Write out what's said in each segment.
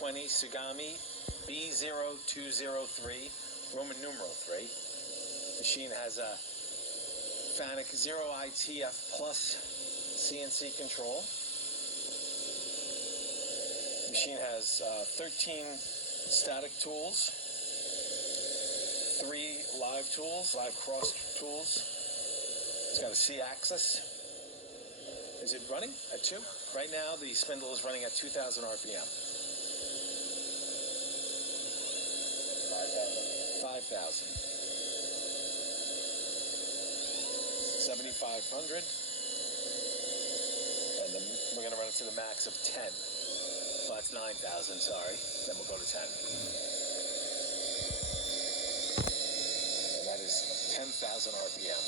120 Tsugami B0203, Roman numeral 3. Machine has a FANUC 0ITF Plus CNC control. Machine has 13 static tools, 3 live tools, live cross tools. It's got a C-axis. Is it running at 2? Right now, the spindle is running at 2,000 RPM. 5,000. 7,500. And then we're going to run it to the max of 10. Well, that's 9,000, sorry. Then we'll go to 10. And that is 10,000 RPM.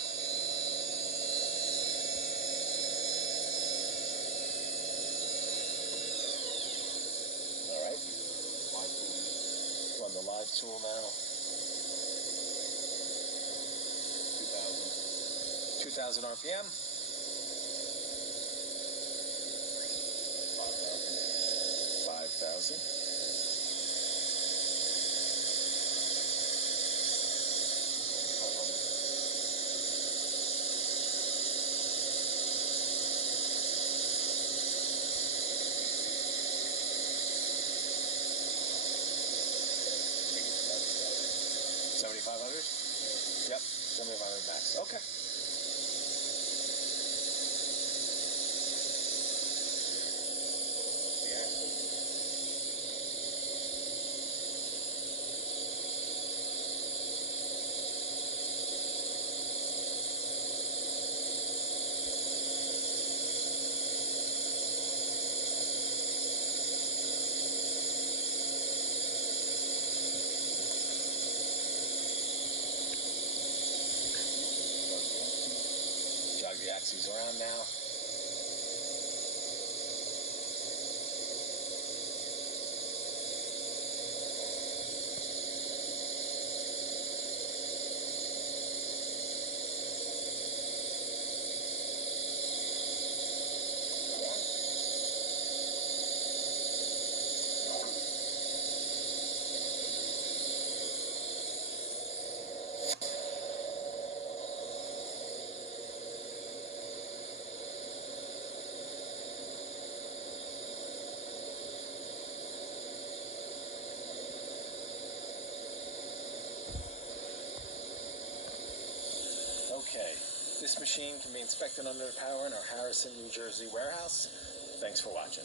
All right. Run the live tool now. 2,000 RPM. 5,000. 7,500? Yep, 7,500 max. Okay. Jog the axes around now. Okay, this machine can be inspected under the power in our Harrison, New Jersey warehouse. Thanks for watching.